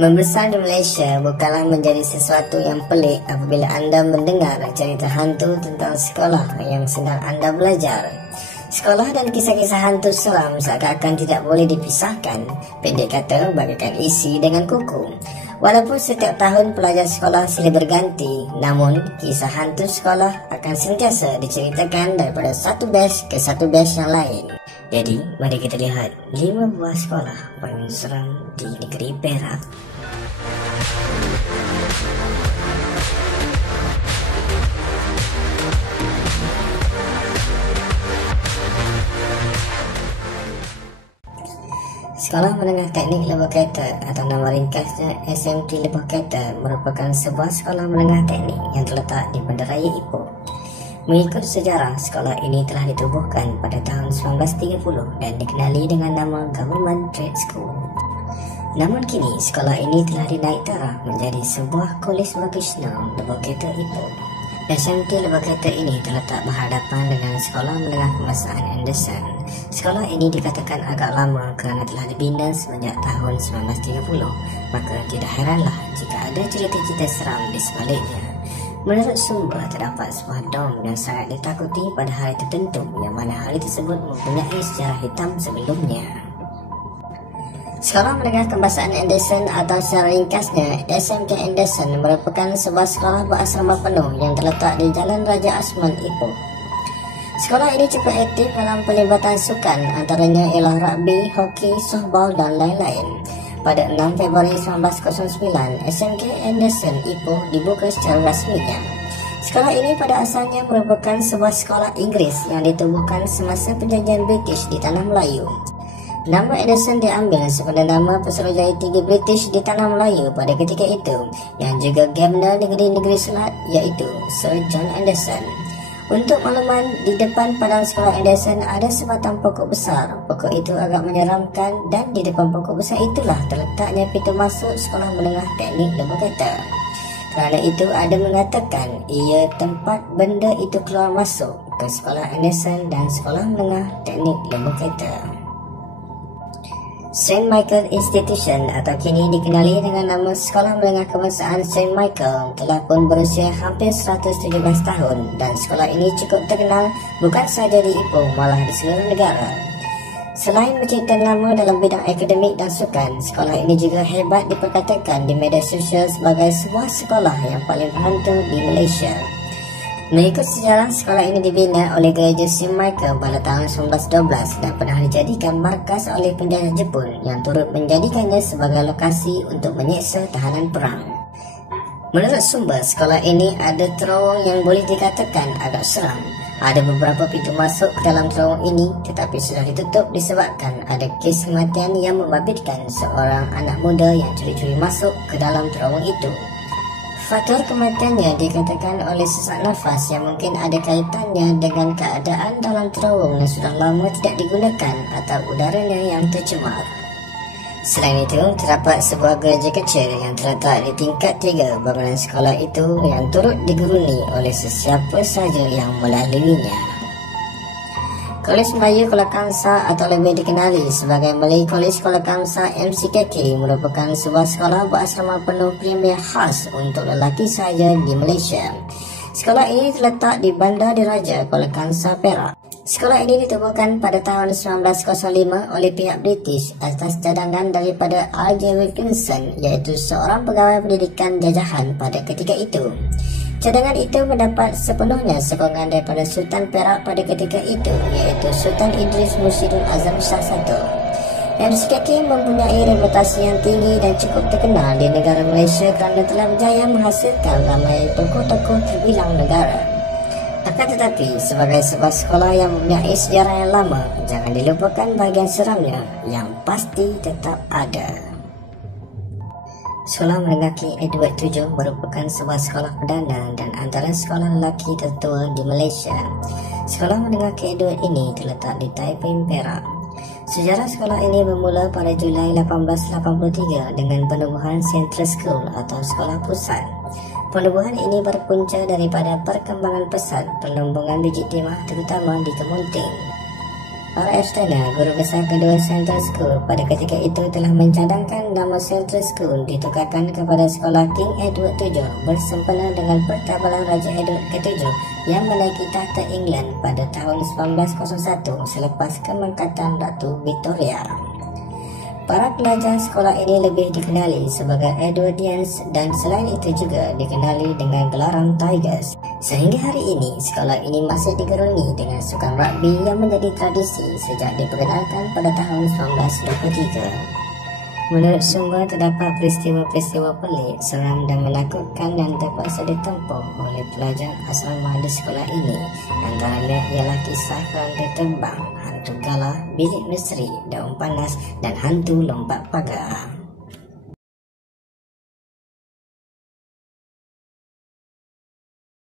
Membesar di Malaysia bukanlah menjadi sesuatu yang pelik apabila anda mendengar cerita hantu tentang sekolah yang sedang anda belajar. Sekolah dan kisah-kisah hantu seram seakan-akan tidak boleh dipisahkan, pendek kata bagaikan isi dengan kuku. Walaupun setiap tahun pelajar sekolah silih berganti, namun kisah hantu sekolah akan sentiasa diceritakan daripada satu batch ke satu batch yang lain. Jadi, mari kita lihat 5 buah sekolah paling seram di negeri Perak. Sekolah Menengah Teknik Lebah Kereta atau nama ringkasnya SMT Lebah Kereta merupakan sebuah sekolah menengah teknik yang terletak di Bandaraya Ipoh. Mengikut sejarah, sekolah ini telah ditubuhkan pada tahun 1930 dan dikenali dengan nama Government Trade School. Namun kini, sekolah ini telah dinaik taraf menjadi sebuah Kolej Vocasional Lebah Kereta Ipoh. SMT Lebah Kereta ini terletak berhadapan dengan Sekolah Menengah Kebangsaan Anderson. Sekolah ini dikatakan agak lama kerana telah dibina semenjak tahun 1930, maka tidak heranlah jika ada cerita-cerita seram di sebaliknya. Menurut sumber, terdapat sebuah dom yang sangat ditakuti pada hari tertentu yang mana hari tersebut mempunyai sejarah hitam sebelumnya. Sekolah Menengah Kebangsaan Anderson atau secara ringkasnya SMK Anderson merupakan sebuah sekolah berasrama penuh yang terletak di Jalan Raja Asman, Ipoh. Sekolah ini cukup aktif dalam pelibatan sukan, antaranya ialah rugby, hoki, softball dan lain-lain. Pada 6 Februari 1909, SMK Anderson Ipoh dibuka secara rasminya. Sekolah ini pada asalnya merupakan sebuah sekolah Inggeris yang ditubuhkan semasa penjajahan British di Tanah Melayu. Nama Anderson diambil sebagai nama Pesuruhjaya Tinggi British di Tanah Melayu pada ketika itu, yang juga Governor negeri-negeri Selat iaitu Sir John Anderson. Untuk makluman, di depan padang sekolah Anderson ada sebatang pokok besar. Pokok itu agak menyeramkan dan di depan pokok besar itulah terletaknya pintu masuk Sekolah Menengah Teknik Lebah Kereta. Kerana itu ada mengatakan ia tempat benda itu keluar masuk ke Sekolah Anderson dan Sekolah Menengah Teknik Lebah Kereta. St. Michael Institution atau kini dikenali dengan nama Sekolah Menengah Kebangsaan St. Michael telah pun berusia hampir 117 tahun dan sekolah ini cukup terkenal bukan sahaja di Ipoh malah di seluruh negara. Selain mencipta nama dalam bidang akademik dan sukan, sekolah ini juga hebat diperkatakan di media sosial sebagai sebuah sekolah yang paling hantu di Malaysia. Mengikut sejarah, sekolah ini dibina oleh Gereja St. Michael pada tahun 1912 dan pernah dijadikan markas oleh penjajah Jepun yang turut menjadikannya sebagai lokasi untuk menyeksa tahanan perang. Menurut sumber, sekolah ini ada terowong yang boleh dikatakan agak seram. Ada beberapa pintu masuk ke dalam terowong ini tetapi sudah ditutup disebabkan ada kes kematian yang membabitkan seorang anak muda yang curi-curi masuk ke dalam terowong itu. Faktor kematiannya dikatakan oleh sesak nafas yang mungkin ada kaitannya dengan keadaan dalam terowong yang sudah lama tidak digunakan atau udaranya yang tercemar. Selain itu, terdapat sebuah gereja kecil yang terletak di tingkat 3 bangunan sekolah itu yang turut diguruni oleh sesiapa sahaja yang melaluinya. Kolej Melayu Kuala Kangsar atau lebih dikenali sebagai Malay College Kuala Kangsar MCKK merupakan sebuah sekolah berasrama penuh premier khas untuk lelaki sahaja di Malaysia. Sekolah ini terletak di Bandar Diraja Kuala Kangsar, Perak. Sekolah ini ditubuhkan pada tahun 1905 oleh pihak British atas cadangan daripada R.J. Wilkinson iaitu seorang pegawai pendidikan jajahan pada ketika itu. Cadangan itu mendapat sepenuhnya sokongan daripada Sultan Perak pada ketika itu iaitu Sultan Idris Muhyiddin Azam Shah I. MCKK mempunyai reputasi yang tinggi dan cukup terkenal di negara Malaysia kerana telah berjaya menghasilkan ramai tokoh-tokoh terbilang negara. Akan tetapi, sebagai sebuah sekolah yang mempunyai sejarah yang lama, jangan dilupakan bahagian seramnya yang pasti tetap ada. Sekolah Menengah King Edward VII merupakan sebuah sekolah perdana dan antara sekolah lelaki tertua di Malaysia. Sekolah Menengah King Edward ini terletak di Taipei, Perak. Sejarah sekolah ini bermula pada Julai 1883 dengan penubuhan Central School atau sekolah pusat. Penubuhan ini berpunca daripada perkembangan pesat perlumbungan biji timah terutama di Kemunting. Para istana, guru besar kedua Central School pada ketika itu telah mencadangkan nama Central School ditukarkan kepada sekolah King Edward VII bersempena dengan pertabalan Raja Edward ke-7 yang menaiki takhta England pada tahun 1901 selepas kemangkatan Ratu Victoria. Para pelajar sekolah ini lebih dikenali sebagai Edwardians dan selain itu juga dikenali dengan gelaran Tigers. Sehingga hari ini, sekolah ini masih digerungi dengan sukan rugby yang menjadi tradisi sejak diperkenalkan pada tahun 1923. Menurut sumber, terdapat peristiwa-peristiwa pelik, seram dan menakutkan yang terpaksa ditempuh oleh pelajar asrama di sekolah ini. Antaranya ialah kisah keranda terbang, hantu galah, bilik misteri, daun panas, dan hantu lompat pagar.